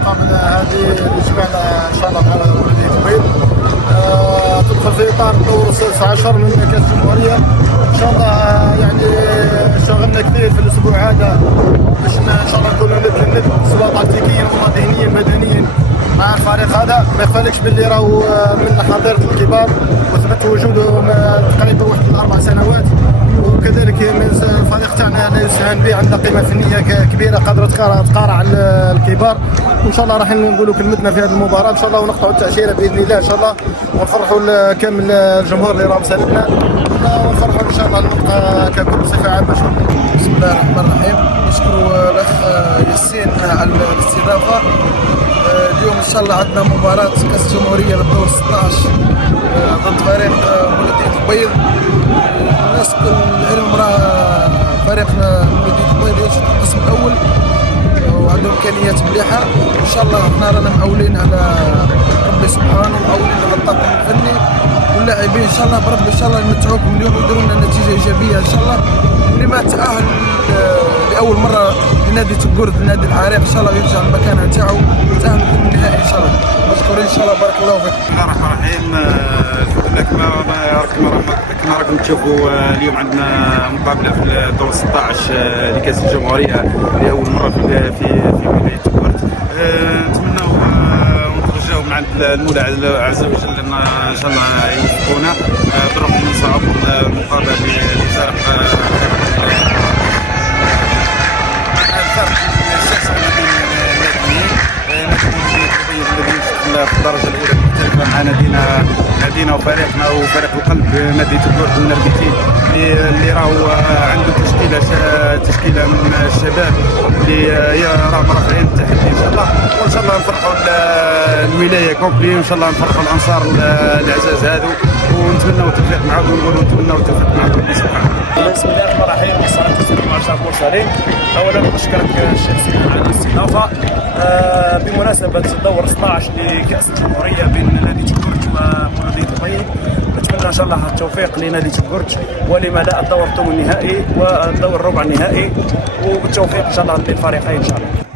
المقابله هذه اللي جمعنا ان شاء الله مع ولديه جبيل تدخل في اطار الدور 16 من كاس الجمهوريه. ان شاء الله يعني شغلنا كثير في الاسبوع هذا باش ان شاء الله نكونوا ند سواء تكتيكيا ولا ذهنيا بدنيا مع الفريق هذا. ما يخفالكش باللي راهو من حضاره الكبار وثبت وجوده تقريبا واحد 4 سنوات، وكذلك الفريق تاعنا يساهم به عنده قيمه فنيه كبيره قادره تقارع الكبار. وان شاء الله راح نقولوا كلمتنا في هذه المباراه ان شاء الله ونقطعوا التاشيره باذن الله ان شاء الله، ونفرحوا كامل الجمهور اللي راهم ساندنا، ونفرحوا ان شاء الله المنطقه ككل بصفه عامه. بسم الله الرحمن الرحيم. نشكر الاخ ياسين على الاستضافه. اليوم ان شاء الله عندنا مباراه كاس الجمهوريه للدور 16 ضد فريق مولودية البيض. الناس العلم راه فريقنا مولودية البيض يوجد في القسم الاول وعنده امكانيات مليحه. ان شاء الله احنا رانا معولين على ربي سبحانه ومعولين على الطاقم الفني واللاعبين. ان شاء الله بربي ان شاء الله نمتعوكم اليوم ويديروا لنا نتيجه ايجابيه ان شاء الله. اللي ما تاهل لاول مره لنادي تقرد النادي العريق ان شاء الله يرجع لمكانه نتاعو تاهل النهائي ان شاء الله. مشكورين ان شاء الله. بارك الله فيك. بسم الله الرحمن الرحيم. كما راكم تشوفوا اليوم عندنا مقابله في الدور 16 لكاس الجمهوريه لاول مره في ولايه تقرد. نتمنوا ونترجاو من عند المولى عز وجل ان شاء الله يوفقونا بالرغم من صعوبه المقابله لصالح الفرق الشاسع ما بين الناديين. في الدرجه الاولى مختلفه مع نادينا وفريقنا وفريق القلب نادي تقرد النربيتي اللي راهو عنده تشكيله من الشباب اللي راهم رافعين التحدي ان شاء الله. وان شاء الله نفرحوا الولايه كومبلي وان شاء الله نفرحوا الانصار العزاز هذو ونتمنوا التوفيق معاكم ونقولوا نتمنوا التوفيق معاكم سبحانه. بسم الله الرحمن الرحيم والصلاه والسلام على اشرف المرسلين. اولا نشكرك الشيخ سليمان على الاستضافه بمناسبه الدور 16 لكاس الجمهوريه بين نادي تقرد ومولودية البيض. نتمنى ان شاء الله التوفيق لنادي تقرد ولما لا الدور الثمن النهائي والدور الربع النهائي، وبالتوفيق ان شاء الله للفريقين ان شاء الله.